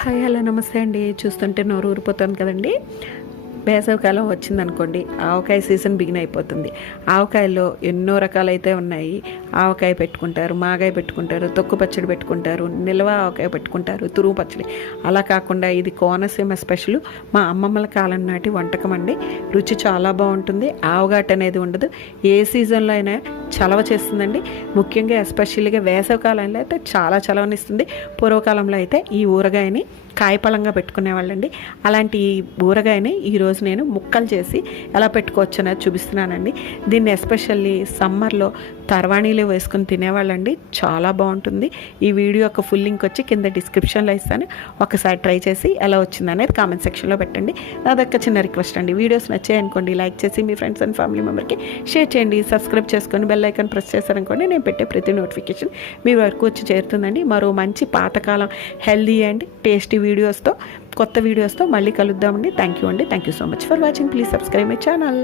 Hi hello నమస్తే అండి. చూస్తుంటే నోరు ఊరిపోతుంది కదండి. వేసవికాలం వచ్చిందనుకోండి, ఆవకాయ సీజన్ బిగిన్ అయిపోతుంది. ఆవకాయల్లో ఎన్నో రకాలైతే ఉన్నాయి. ఆవకాయ పెట్టుకుంటారు, మాగాయ పెట్టుకుంటారు, తొక్కు పచ్చడి పెట్టుకుంటారు, నిల్వ ఆవకాయ పెట్టుకుంటారు, తురుము పచ్చడి. అలా కాకుండా ఇది కోనసీమ స్పెషల్, మా అమ్మమ్మల కాలం నాటి వంటకం అండి. రుచి చాలా బాగుంటుంది. ఆవగాట అనేది ఉండదు. ఏ సీజన్లో అయినా చలవ చేస్తుందండి. ముఖ్యంగా ఎస్పెషల్గా వేసవికాలంలో అయితే చాలా చలవనిస్తుంది. పూర్వకాలంలో అయితే ఈ ఊరగాయని కాయపళంగా పెట్టుకునేవాళ్ళండి. అలాంటి ఈ ఊరగాయని ఈరోజు నేను ముక్కలు చేసి ఎలా పెట్టుకోవచ్చు అనేది చూపిస్తున్నానండి. దీన్ని ఎస్పెషల్లీ సమ్మర్లో తర్వాణీలో వేసుకుని తినేవాళ్ళండి. చాలా బాగుంటుంది. ఈ వీడియో యొక్క ఫుల్ లింక్ వచ్చి కింద డిస్క్రిప్షన్లో ఇస్తాను. ఒకసారి ట్రై చేసి ఎలా వచ్చింది అనేది కామెంట్ సెక్షన్లో పెట్టండి. నాదొక్క చిన్న రిక్వెస్ట్ అండి, వీడియోస్ నచ్చాయనుకోండి లైక్ చేసి మీ ఫ్రెండ్స్ అండ్ ఫ్యామిలీ మెంబర్కి షేర్ చేయండి. సబ్స్క్రైబ్ చేసుకొని బెల్ ఐకాన్ ప్రెస్ చేశారనుకోండి నేను పెట్టే ప్రతి నోటిఫికేషన్ మీ వరకు వచ్చి చేరుతుందండి. మరో మంచి పాతకాలం హెల్దీ అండ్ టేస్టీ వీడియోస్తో, కొత్త వీడియోస్తో మళ్ళీ కలుద్దామండి. థ్యాంక్ యూ అండి. Thank you so much for watching. Please subscribe my channel.